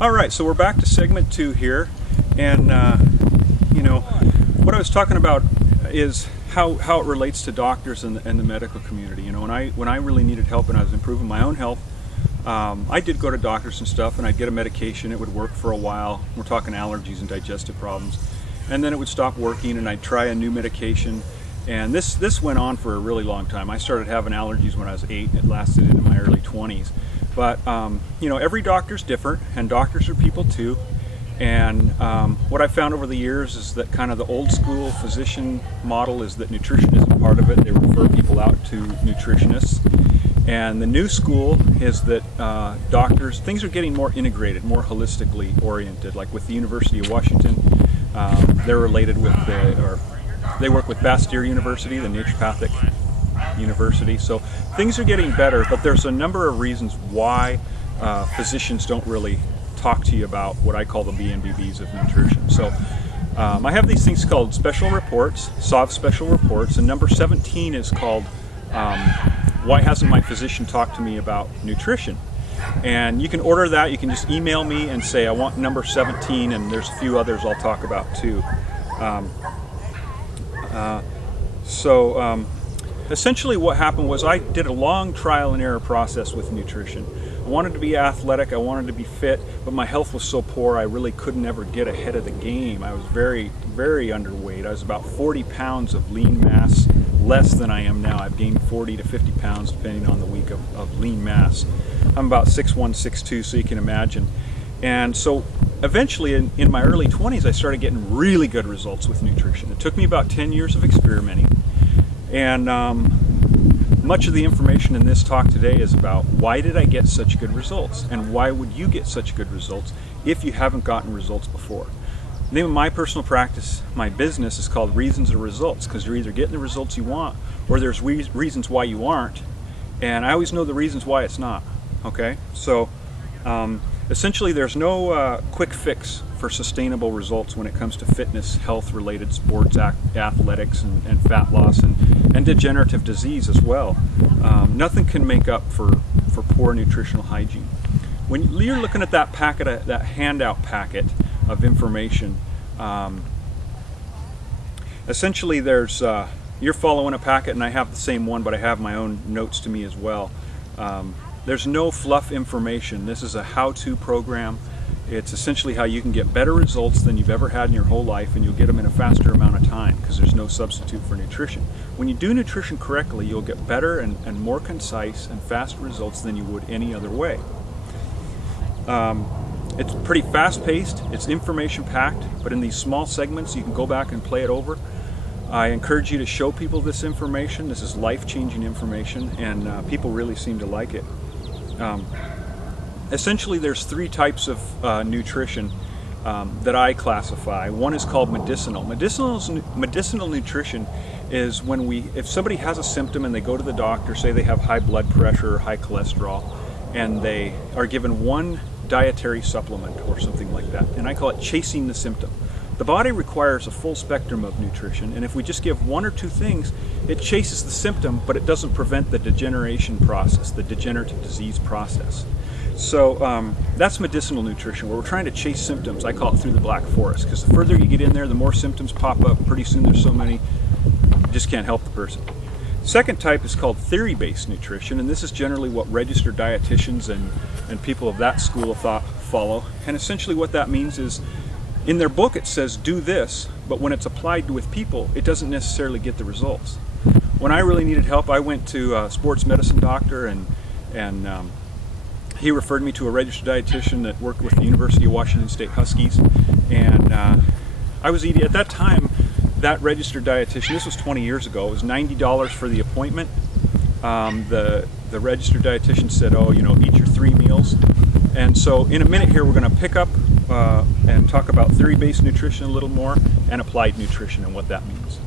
All right, so we're back to segment 2 here, and what I was talking about is how it relates to doctors and the medical community. You know, when I really needed help and I was improving my own health, I did go to doctors and stuff, and I'd get a medication. It would work for a while. We're talking allergies and digestive problems, and then it would stop working, and I'd try a new medication. And this went on for a really long time. I started having allergies when I was 8. It lasted into my early 20s. But every doctor's different, and doctors are people too. And what I found over the years is that kind of the old school physician model is that nutrition isn't part of it. They refer people out to nutritionists. And the new school is that things are getting more integrated, more holistically oriented. Like with the University of Washington, they're related with they work with Bastyr University, the naturopathic university. So things are getting better, but there's a number of reasons why physicians don't really talk to you about what I call the BNBBs of nutrition. So I have these things called special reports, SOV special reports, and number 17 is called Why Hasn't My Physician Talked to Me About Nutrition? And you can order that. You can just email me and say I want number 17, and there's a few others I'll talk about too. Essentially what happened was I did a long trial and error process with nutrition. I wanted to be athletic, I wanted to be fit, but my health was so poor I really couldn't ever get ahead of the game. I was very, very underweight. I was about 40 pounds of lean mass, less than I am now. I've gained 40 to 50 pounds depending on the week of lean mass. I'm about 6'1", 6'2", so you can imagine. And so eventually in my early 20s I started getting really good results with nutrition. It took me about 10 years of experimenting, and much of the information in this talk today is about why did I get such good results, and why would you get such good results if you haven't gotten results before. The name of my personal practice, my business, is called Reasons or Results, because you're either getting the results you want or there's reasons why you aren't, and I always know the reasons why it's not. Okay, so essentially there's no quick fix for sustainable results when it comes to fitness, health-related sports, athletics, and fat loss, and degenerative disease as well. Nothing can make up for poor nutritional hygiene. When you're looking at that packet, that handout packet of information, essentially you're following a packet, and I have the same one, but I have my own notes to me as well. There's no fluff information. This is a how-to program. It's essentially how you can get better results than you've ever had in your whole life, and you'll get them in a faster amount of time because there's no substitute for nutrition. When you do nutrition correctly, you'll get better and more concise and fast results than you would any other way. It's pretty fast-paced, it's information-packed, but in these small segments you can go back and play it over. I encourage you to show people this information. This is life-changing information, and people really seem to like it. Essentially, there's 3 types of nutrition that I classify. One is called medicinal. Medicinal nutrition is if somebody has a symptom and they go to the doctor, say they have high blood pressure or high cholesterol, and they are given one dietary supplement or something like that, and I call it chasing the symptom. The body requires a full spectrum of nutrition, and if we just give 1 or 2 things, it chases the symptom, but it doesn't prevent the degeneration process, the degenerative disease process. So that's medicinal nutrition, where we're trying to chase symptoms. I call it through the black forest, because the further you get in there, the more symptoms pop up. Pretty soon there's so many, you just can't help the person. Second type is called theory-based nutrition, and this is generally what registered dietitians and people of that school of thought follow. And essentially what that means is, in their book it says do this, but when it's applied with people, it doesn't necessarily get the results. When I really needed help, I went to a sports medicine doctor, and he referred me to a registered dietitian that worked with the University of Washington State Huskies. And I was eating, at that time, that registered dietitian, this was 20 years ago, it was $90 for the appointment. The registered dietitian said, oh, eat your 3 meals. And so in a minute here, we're going to pick up and talk about theory-based nutrition a little more, and applied nutrition and what that means.